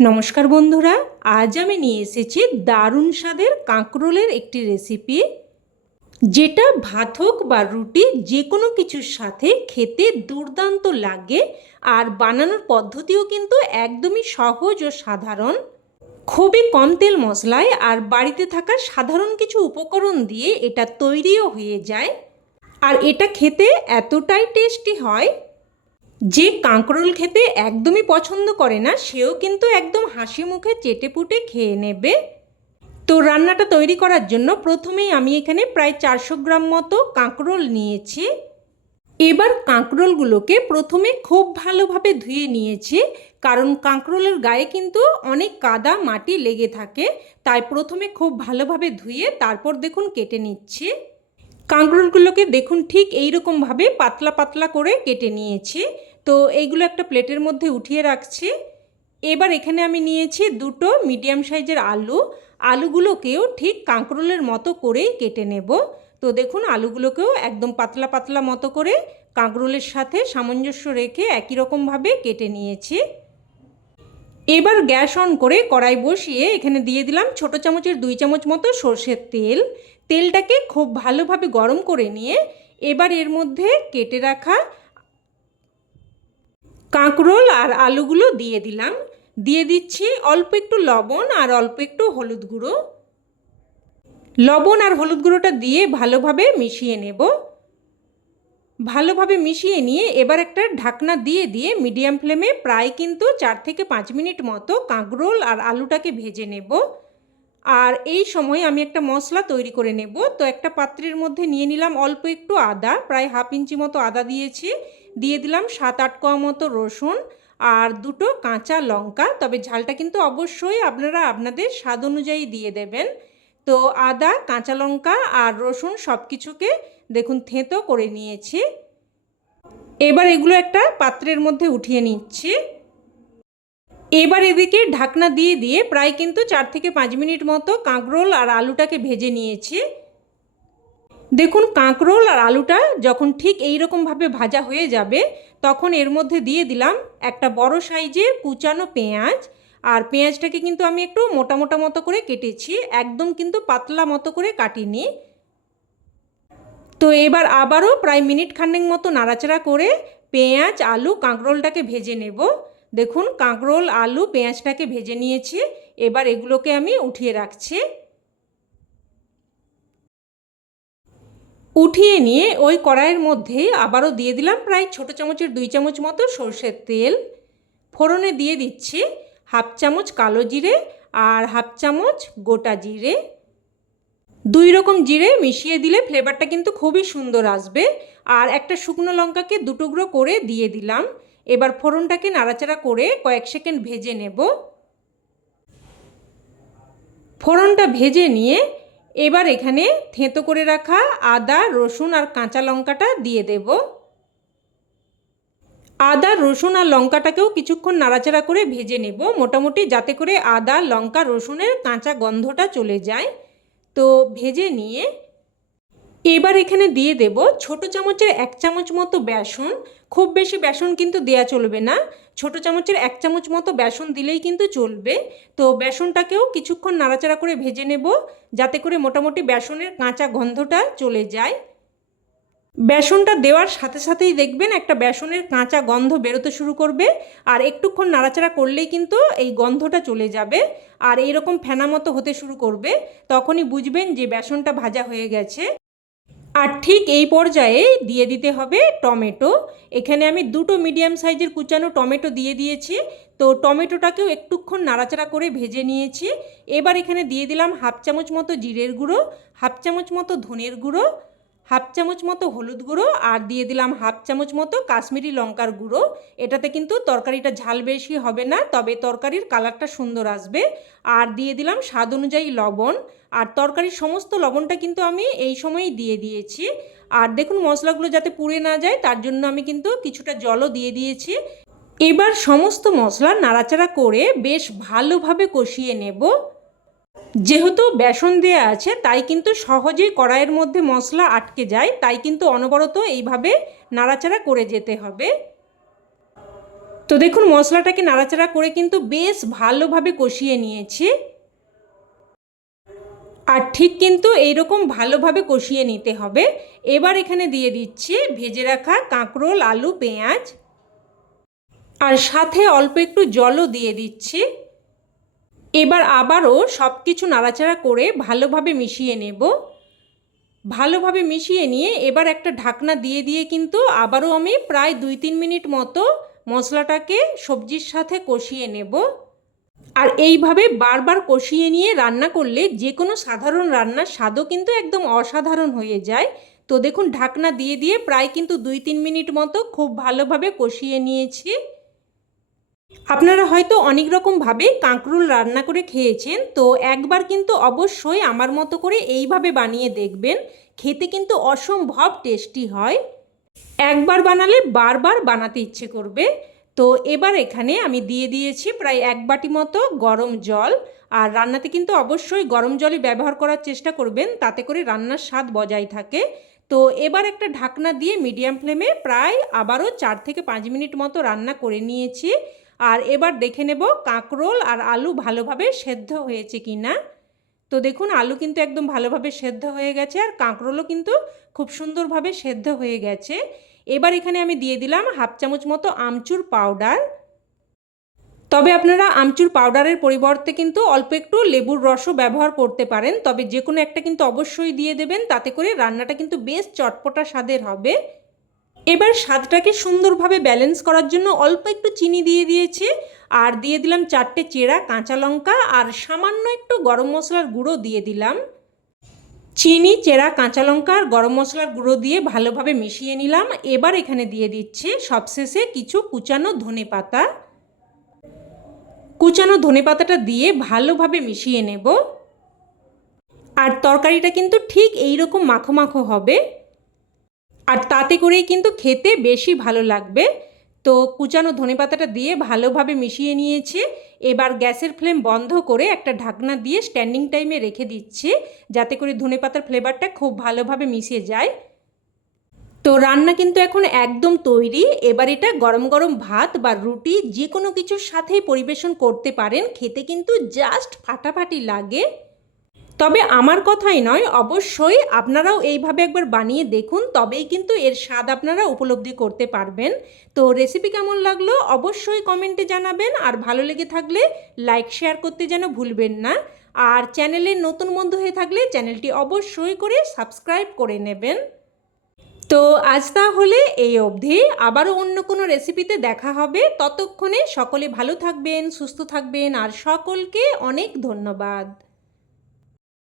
নমস্কার বন্ধুরা, আজ আমি নিয়ে এসেছি দারুণ স্বাদের কাঁকরোলের একটি রেসিপি, যেটা ভাত হোক বা রুটি যে কোনো কিছুর সাথে খেতে দুর্দান্ত লাগে। আর বানানোর পদ্ধতিও কিন্তু একদমই সহজ ও সাধারণ, খুবই কম তেল মশলায় আর বাড়িতে থাকা সাধারণ কিছু উপকরণ দিয়ে এটা তৈরিও হয়ে যায়। আর এটা খেতে এতটাই টেস্টি হয় যে কাঁকরোল খেতে একদমই পছন্দ করে না সেও কিন্তু একদম হাসি মুখে চেটেপুটে খেয়ে নেবে। তো রান্নাটা তৈরি করার জন্য প্রথমেই আমি এখানে প্রায় 400 গ্রাম মতো কাঁকরোল নিয়েছি। এবার কাঁকরোলগুলোকে প্রথমে খুব ভালোভাবে ধুয়ে নিয়েছি, কারণ কাঁকরোলের গায়ে কিন্তু অনেক কাদা মাটি লেগে থাকে, তাই প্রথমে খুব ভালোভাবে ধুয়ে তারপর দেখুন কেটে নিচ্ছি। কাঁকরোলগুলোকে দেখুন ঠিক এইরকমভাবে পাতলা পাতলা করে কেটে নিয়েছি। তো এইগুলো একটা প্লেটের মধ্যে উঠিয়ে রাখছি। এবার এখানে আমি নিয়েছি দুটো মিডিয়াম সাইজের আলুগুলোকেও ঠিক কাঁকরোলের মতো করেই কেটে নেব। তো দেখুন আলুগুলোকেও একদম পাতলা পাতলা মতো করে কাঁকরোলের সাথে সামঞ্জস্য রেখে একই রকমভাবে কেটে নিয়েছি। এবার গ্যাস অন করে কড়াই বসিয়ে এখানে দিয়ে দিলাম ছোটো চামচের 2 চামচ মতো সর্ষের তেল। তেলটাকে খুব ভালোভাবে গরম করে নিয়ে এবার এর মধ্যে কেটে রাখা কাঁকরোল আর আলুগুলো দিয়ে দিলাম। দিয়ে দিচ্ছি অল্প একটু লবণ আর অল্প একটু হলুদ গুঁড়ো। লবণ আর হলুদ গুঁড়োটা দিয়ে ভালোভাবে মিশিয়ে নেব। ভালোভাবে মিশিয়ে নিয়ে এবার একটা ঢাকনা দিয়ে দিয়ে মিডিয়াম ফ্লেমে প্রায় কিন্তু 4 থেকে 5 মিনিট মতো কাঁকরোল আর আলুটাকে ভেজে নেব। আর এই সময় আমি একটা মশলা তৈরি করে নেব। তো একটা পাত্রের মধ্যে নিয়ে নিলাম অল্প একটু আদা, প্রায় হাফ ইঞ্চি মতো আদা দিয়েছি। দিয়ে দিলাম 7-8 কোয়া মতো রসুন আর দুটো কাঁচা লঙ্কা, তবে ঝালটা কিন্তু অবশ্যই আপনারা আপনাদের স্বাদ অনুযায়ী দিয়ে দেবেন। তো আদা, কাঁচা লঙ্কা আর রসুন সব কিছুকে দেখুন থেঁতো করে নিয়েছি। এবার এগুলো একটা পাত্রের মধ্যে উঠিয়ে নিচ্ছি। এবার এদিকে ঢাকনা দিয়ে দিয়ে প্রায় কিন্তু 4 থেকে 5 মিনিট মতো কাঁকরোল আর আলুটাকে ভেজে নিয়েছি। দেখুন কাঁকরোল আর আলুটা যখন ঠিক এই রকমভাবে ভাজা হয়ে যাবে তখন এর মধ্যে দিয়ে দিলাম একটা বড় সাইজের কুচানো পেঁয়াজ। আর পেঁয়াজটাকে কিন্তু আমি একটু মোটা মোটা মতো করে কেটেছি, একদম কিন্তু পাতলা মতো করে কাটিনি। তো এবার আবারও প্রায় মিনিট খানেক মতো নাড়াচাড়া করে পেঁয়াজ, আলু, কাঁকরোলটাকে ভেজে নেব। দেখুন কাঁকরোল, আলু, পেঁয়াজটাকে ভেজে নিয়েছি। এবার এগুলোকে আমি উঠিয়ে রাখছি। উঠিয়ে নিয়ে ওই কড়াইয়ের মধ্যে আবারও দিয়ে দিলাম প্রায় ছোটো চামচের 2 চামচ মতো সর্ষের তেল। ফোড়নে দিয়ে দিচ্ছি হাফ চামচ কালো জিরে আর হাফ চামচ গোটা জিরে। 2 রকম জিরে মিশিয়ে দিলে ফ্লেভারটা কিন্তু খুবই সুন্দর আসবে। আর একটা শুকনো লঙ্কাকে 2 টুকরো করে দিয়ে দিলাম। এবার ফোড়নটাকে নাড়াচাড়া করে কয়েক সেকেন্ড ভেজে নেব। ফোড়নটা ভেজে নিয়ে এবার এখানে থেঁতো করে রাখা আদা, রসুন আর কাঁচা লঙ্কাটা দিয়ে দেব। আদা, রসুন আর লঙ্কাটাকেও কিছুক্ষণ নাড়াচাড়া করে ভেজে নেব, মোটামুটি যাতে করে আদা, লঙ্কা, রসুনের কাঁচা গন্ধটা চলে যায়। তো ভেজে নিয়ে এবার এখানে দিয়ে দেব ছোটো চামচের 1 চামচ মতো বেসন। খুব বেশি বেসন কিন্তু দেয়া চলবে না, ছোটো চামচের 1 চামচ মতো বেসন দিলেই কিন্তু চলবে। তো বেসনটাকেও কিছুক্ষণ নাড়াচাড়া করে ভেজে নেব, যাতে করে মোটামুটি বেসনের কাঁচা গন্ধটা চলে যায়। বেসনটা দেওয়ার সাথে সাথেই দেখবেন একটা বেসনের কাঁচা গন্ধ বেরোতে শুরু করবে, আর একটুক্ষণ নাড়াচাড়া করলেই কিন্তু এই গন্ধটা চলে যাবে আর এইরকম ফেনা মতো হতে শুরু করবে। তখনই বুঝবেন যে বেসনটা ভাজা হয়ে গেছে। আর ঠিক এই পর্যায়ে দিয়ে দিতে হবে টমেটো। এখানে আমি দুটো মিডিয়াম সাইজের কুচানো টমেটো দিয়ে দিয়েছি। তো টমেটোটাকেও একটুক্ষণ নাড়াচাড়া করে ভেজে নিয়েছি। এবার এখানে দিয়ে দিলাম হাফ চামচ মতো জিরের গুঁড়ো, হাফ চামচ মতো ধনের গুঁড়ো, হাফ চামচ মতো হলুদ গুঁড়ো আর দিয়ে দিলাম হাফ চামচ মতো কাশ্মীরি লঙ্কার গুঁড়ো। এটাতে কিন্তু তরকারিটা ঝাল বেশি হবে না, তবে তরকারির কালারটা সুন্দর আসবে। আর দিয়ে দিলাম স্বাদ অনুযায়ী লবণ। আর তরকারির সমস্ত লবণটা কিন্তু আমি এই সময়ই দিয়ে দিয়েছি। আর দেখুন মশলাগুলো যাতে পুড়ে না যায় তার জন্য আমি কিন্তু কিছুটা জলও দিয়ে দিয়েছি। এবার সমস্ত মশলা নাড়াচাড়া করে বেশ ভালোভাবে কষিয়ে নেব। যেহেতু বেসন দেওয়া আছে তাই কিন্তু সহজেই কড়াইয়ের মধ্যে মশলা আটকে যায়, তাই কিন্তু অনবরত এইভাবে নাড়াচাড়া করে যেতে হবে। তো দেখুন মশলাটাকে নাড়াচাড়া করে কিন্তু বেশ ভালোভাবে কষিয়ে নিয়েছি। আর ঠিক কিন্তু এইরকম ভালোভাবে কষিয়ে নিতে হবে। এবার এখানে দিয়ে দিচ্ছি ভেজে রাখা কাঁকরোল, আলু, পেঁয়াজ, আর সাথে অল্প একটু জলও দিয়ে দিচ্ছি। এবার আবারও সব কিছু নাড়াচাড়া করে ভালোভাবে মিশিয়ে নেব। ভালোভাবে মিশিয়ে নিয়ে এবার একটা ঢাকনা দিয়ে দিয়ে কিন্তু আবারও আমি প্রায় 2-3 মিনিট মতো মশলাটাকে সবজির সাথে কষিয়ে নেব। আর এইভাবে বারবার কষিয়ে নিয়ে রান্না করলে যে কোনো সাধারণ রান্নার স্বাদও কিন্তু একদম অসাধারণ হয়ে যায়। তো দেখুন ঢাকনা দিয়ে দিয়ে প্রায় কিন্তু 2-3 মিনিট মতো খুব ভালোভাবে কষিয়ে নিয়েছি। আপনারা হয়তো অনেক রকমভাবে কাঁকরোল রান্না করে খেয়েছেন, তো একবার কিন্তু অবশ্যই আমার মতো করে এইভাবে বানিয়ে দেখবেন। খেতে কিন্তু অসম্ভব টেস্টি হয়। একবার বানালে বারবার বানাতে ইচ্ছে করবে। তো এবার এখানে আমি দিয়ে দিয়েছি প্রায় 1 বাটি মতো গরম জল। আর রান্নাতে কিন্তু অবশ্যই গরম জলই ব্যবহার করার চেষ্টা করবেন, তাতে করে রান্নার স্বাদ বজায় থাকে। তো এবার একটা ঢাকনা দিয়ে মিডিয়াম ফ্লেমে প্রায় আবারও 4 থেকে 5 মিনিট মতো রান্না করে নিয়েছি। আর এবার দেখে নেব কাঁকরোল আর আলু ভালোভাবে সেদ্ধ হয়েছে কি না। তো দেখুন আলু কিন্তু একদম ভালোভাবে সেদ্ধ হয়ে গেছে, আর কাঁকরোলও কিন্তু খুব সুন্দরভাবে সেদ্ধ হয়ে গেছে। এবার এখানে আমি দিয়ে দিলাম 1/2 চামচ মতো আমচুর পাউডার। তবে আপনারা আমচুর পাউডারের পরিবর্তে কিন্তু অল্প একটু লেবুর রসও ব্যবহার করতে পারেন, তবে যে কোনো একটা কিন্তু অবশ্যই দিয়ে দেবেন, তাতে করে রান্নাটা কিন্তু বেশ চটপটা স্বাদের হবে। এবার স্বাদটাকে সুন্দরভাবে ব্যালেন্স করার জন্য অল্প একটু চিনি দিয়ে দিয়েছি, আর দিয়ে দিলাম 4টে চেরা কাঁচা লঙ্কা, আর সামান্য একটু গরম মশলার গুঁড়ো দিয়ে দিলাম। চিনি, চেরা কাঁচা লঙ্কা আর গরম মশলার গুঁড়ো দিয়ে ভালোভাবে মিশিয়ে নিলাম। এবার এখানে দিয়ে দিচ্ছি সবশেষে কিছু কুচানো ধনেপাতা। কুচানো ধনেপাতাটা দিয়ে ভালোভাবে মিশিয়ে নেব। আর তরকারিটা কিন্তু ঠিক এই রকম মাখো মাখো হবে, আর তাতে করেই কিন্তু খেতে বেশি ভালো লাগবে। তো কুচানো ধনেপাতাটা দিয়ে ভালোভাবে মিশিয়ে নিয়েছি। এবার গ্যাসের ফ্লেম বন্ধ করে একটা ঢাকনা দিয়ে স্ট্যান্ডিং টাইমে রেখে দিচ্ছি, যাতে করে ধনেপাতার ফ্লেভারটা খুব ভালোভাবে মিশে যায়। তো রান্না কিন্তু এখন একদম তৈরি। এবার এটা গরম গরম ভাত বা রুটি যে কোনো কিছুর সাথেই পরিবেশন করতে পারেন। খেতে কিন্তু জাস্ট ফাটাফাটি লাগে। তবে আমার কথাই নয়, অবশ্যই আপনারাও এইভাবে একবার বানিয়ে দেখুন, তবেই কিন্তু এর স্বাদ আপনারা উপলব্ধি করতে পারবেন। তো রেসিপি কেমন লাগলো অবশ্যই কমেন্টে জানাবেন, আর ভালো লেগে থাকলে লাইক শেয়ার করতে যেন ভুলবেন না। আর চ্যানেলের নতুন বন্ধু হয়ে থাকলে চ্যানেলটি অবশ্যই করে সাবস্ক্রাইব করে নেবেন। তো আজ তাহলে এই অবধি, আবারও অন্য কোনো রেসিপিতে দেখা হবে। ততক্ষণে সকলে ভালো থাকবেন, সুস্থ থাকবেন, আর সকলকে অনেক ধন্যবাদ।